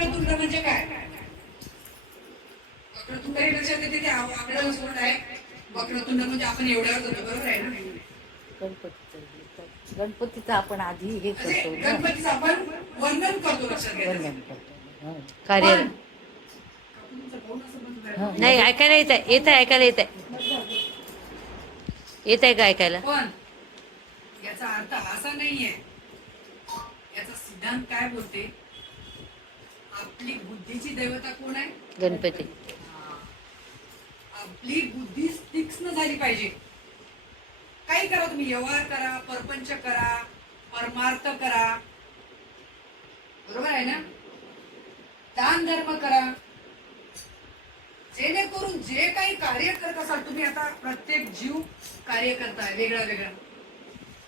वक्रतुंड म्हणजे काय? वक्रतुंड हे लक्षात येते ते आकड्यावर सोड आहे वक्रतुंड म्हणजे आपण एवढ्यावर जातो बरोबर आहे ना? गणपतीचं गणपतीचं आपण आधी हे म्हणजे करतो ना. गणपतीचं आपण वर्णन करतो लक्षात घ्या. वंदन करतो. हो. कार्य. नाही ऐकायला येत आहे येत आहे ऐकायला येत आहे येत आहे का ऐकायला? पण याचा अर्थ असा नाहीये. याचा सिद्धांत काय बोलते? आपली बुद्धीची देवता कोण आहे? गणपती. आपली बुद्धी तीक्ष्ण झाली पाहिजे. काही करा तुम्ही व्यवहार करा परपंच करा परमार्थ करा. बरोबर आहे ना? दान धर्म करा. जेणेकरून जे काही कार्य करत असाल तुम्ही आता प्रत्येक जीव कार्य करताय वेगळं वेगळं.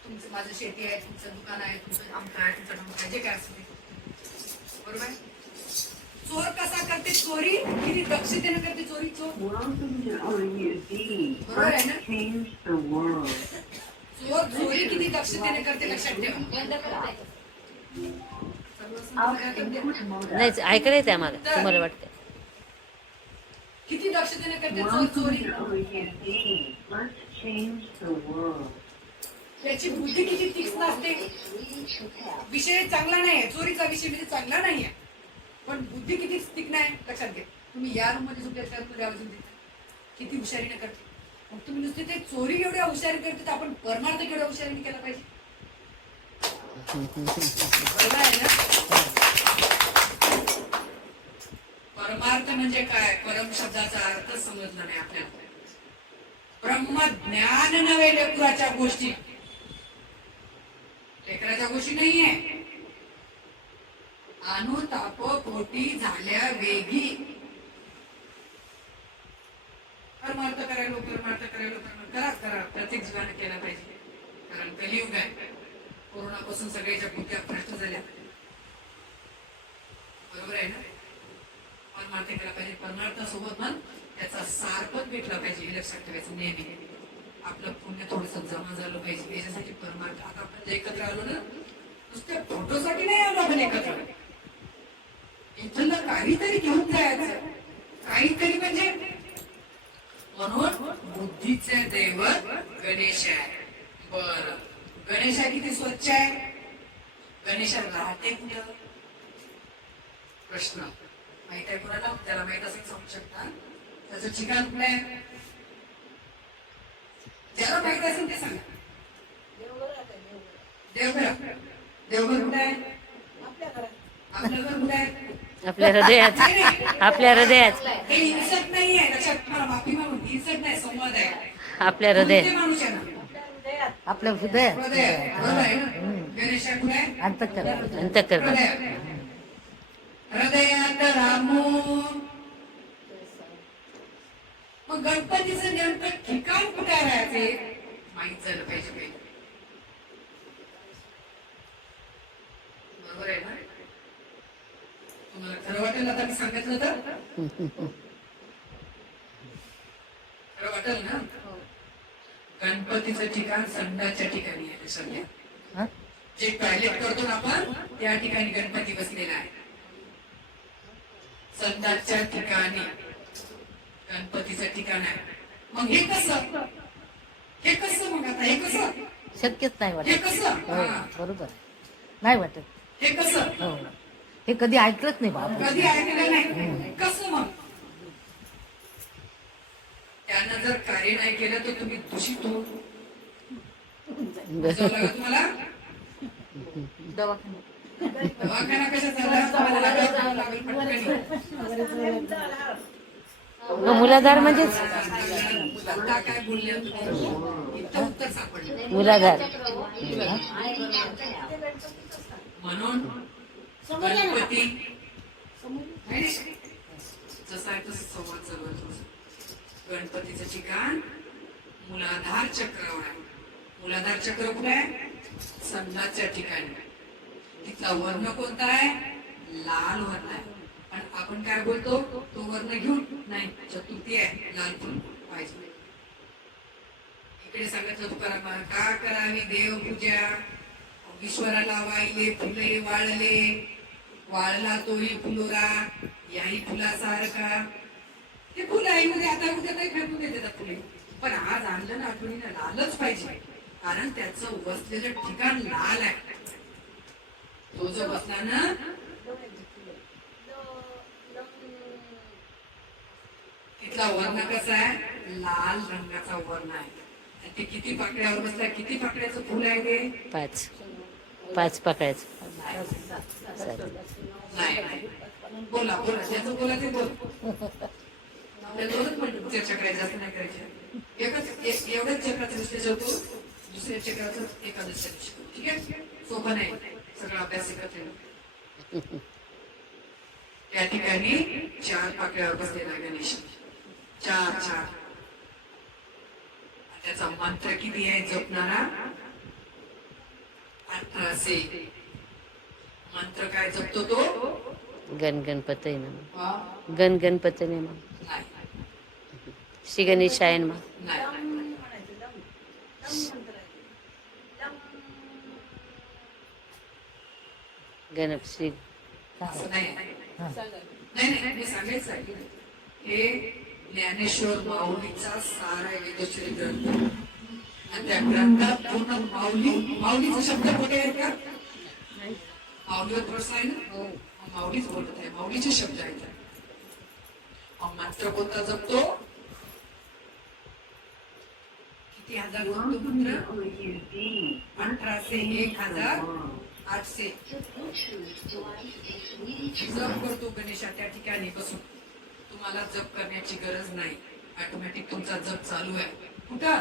तुमचं माझं शेती आहे तुमचं दुकान आहे तुमचं आमचं आहे तुमचं जे काय असेल ते. बरोबर आहे? चोर कसा करते? चोरी? किती दक्षतेनं करते चोरी? चोर. चोर चोरी किती दक्षतेने करते लक्षात ठेवा. नाही ऐकायला येत आहे आम्हाला तुम्हाला वाटतं किती दक्षतेने करते चोर चोरी. त्याची बुद्धी किती तीक्ष्ण असते? विषय चांगला नाहीये. चोरीचा विषय म्हणजे चांगला नाहीये. पण बुद्धी किती तीक्ष्ण आहे लक्षात घ्या तुम्ही या रूममध्ये झोपल्यात त्या मध्ये आवाज देता. किती हुशारीने करते. मग तुम्ही नुसते ते चोरी एवढ्या हुशारी करते तर आपण परमार्थ केवढ्या हुशारीने केला पाहिजे? बरोबर आहे ना? परमार्थ म्हणजे काय? परम शब्दाचा अर्थ समजला नाही आपल्याला ब्रह्म ज्ञान नव्हे लेकराच्या गोष्टी. लेकराच्या गोष्टी नाहीये. अनुताप पोटी झाल्या वेगी. परमार्थ करायला परमार्थ करायला करा करा प्रत्येक जीवाने केला पाहिजे. कारण कलियुग आहे. कोरोनापासून सगळ्याच्या बुद्ध्या भ्रष्ट झाल्या. बरोबर आहे ना? परमार्थ केला पाहिजे. परमार्थासोबत पण त्याचा सार पण भेटला पाहिजे. हे लक्षात ठेवायचं नेहमी आपलं पुण्य थोडस जमा झालं पाहिजे. याच्यासाठी परमार्थ. आता आपण जे एकत्र आलो ना नुसत्या फोटोसाठी नाही आलो आपण एकत्र. काहीतरी घेऊन जायचं. काहीतरी म्हणजे म्हणून बुद्धीचे दैवत गणेश आहे. बर. गणेश आहे किती स्वच्छ आहे? गणेशा राहते कुठं? प्रश्न. माहीत आहे कुणाला? त्याला माहीत असेल सांगू शकता. त्याचं ठिकाण कुठे आहे? ज्याला माहीत असेल ते सांगा. देवघर. देवघर कुठे आहे? आपलं घर कुठे आहे? आपल्या हृदयात. आपल्या हृदयात. हे आपल्या हृदयात. आपल्या हृदयात. अंतकरण. हृदय हृदयात. रामू. मग गणपतीचं नेमकं ठिकाण कुठे राहायचे? माहीत झालं पाहिजे. बरोबर आहे ना? तुम्हाला खरं वाटेल आता मी सांगितलं तर? खरं वाटेल ना? गणपतीचं ठिकाण संडाच्या ठिकाणी आहे सध्या हं? जे टॉयलेट करतो ना आपण त्या ठिकाणी गणपती बसलेला आहे. संदाच्या ठिकाणी गणपतीचं ठिकाण आहे. मग हे कसं? हे कसं मग आता? हे कसं? शक्यच नाही हे वाटत कसं? हो हा. बरोबर. नाही वाटत. हे कसं? हो. हे कधी ऐकलंच नाही बाबा. कधी ऐकलं नाही? कसं मग? त्यानं जर कार्य नाही केलं तर तुम्ही दूषित हो तुम्हाला? दवाखाना कशा मुलाधार म्हणजेच? आता काय बोलले तुम्ही इथं उत्तर सापडलं. मुलाधार. म्हणून गणपती. जसं आहे तसं संवाद चालू आहे. गणपतीचं ठिकाण मुलाधार चक्रावर आहे मुलाधार चक्र कुठे आहे? संदाच्या ठिकाणी. तिथला वर्ण कोणता आहे? लाल वर्ण आहे. आणि आपण काय बोलतो? तो वर्ण घेऊन नाही चतुर्थी आहे. लाल फुल पाहिजे. इकडे सांगितलं तुकाराम का करावी देवपूजा? ईश्वराला वाहिले फुले वाळले. वाळला तोही फुलोरा याही फुलासारखा ते फुलं आहे म्हणजे आता उद्या काही फेकून देतात फुले. पण आज आणलं ना आठवणीनं लालच पाहिजे. कारण त्याचं बसलेलं ठिकाण लाल आहे. तो जो बसला ना तिथला वर्ण कसा आहे? लाल रंगाचा वर्ण आहे. आणि ते किती पाकड्यावर बसला किती पाकळ्याचं फुल आहे ते? पाच. पाच पाकळ्याचं बोला बोला ज्याचं बोला ते दोनच चर्चा करायची जास्त नाही करायची एकच एवढ्याच चक्राचं विश्लेषण होतो दुसऱ्या चक्राचं एका दुसऱ्या ठीक आहे? सोपं नाही. सगळा अभ्यास एकत्र त्या ठिकाणी चार पाकळ्यावर बसलेला गणेश. चार चार. त्याचा मंत्र किती आहे जपणारा? अठराशे मंत्र काय जपतो तो? गण गणपती हा? गण गणपती नाही श्री गण श्री असं नाही. नाही नाही मी सांगायचं आहे. हे ज्ञानेश्वर माऊलीचा सारा वेदोच्चरी ग्रंथ आणि त्या ग्रंथात पूर्ण माऊली माऊलीचा शब्द कुठे आहे का? माऊलीवर प्रश्न आहे ना? हो. माऊलीच बोलत आहे. माऊलीचे शब्द आहेत. मग मंत्र कोणता जपतो? किती हजार जपतो मंत्र अठराशे एक हजार आठशे. जप करतो गणेशा त्या ठिकाणी बसून. तुम्हाला जप करण्याची गरज नाही. ऑटोमॅटिक तुमचा जप चालू आहे. कुठं?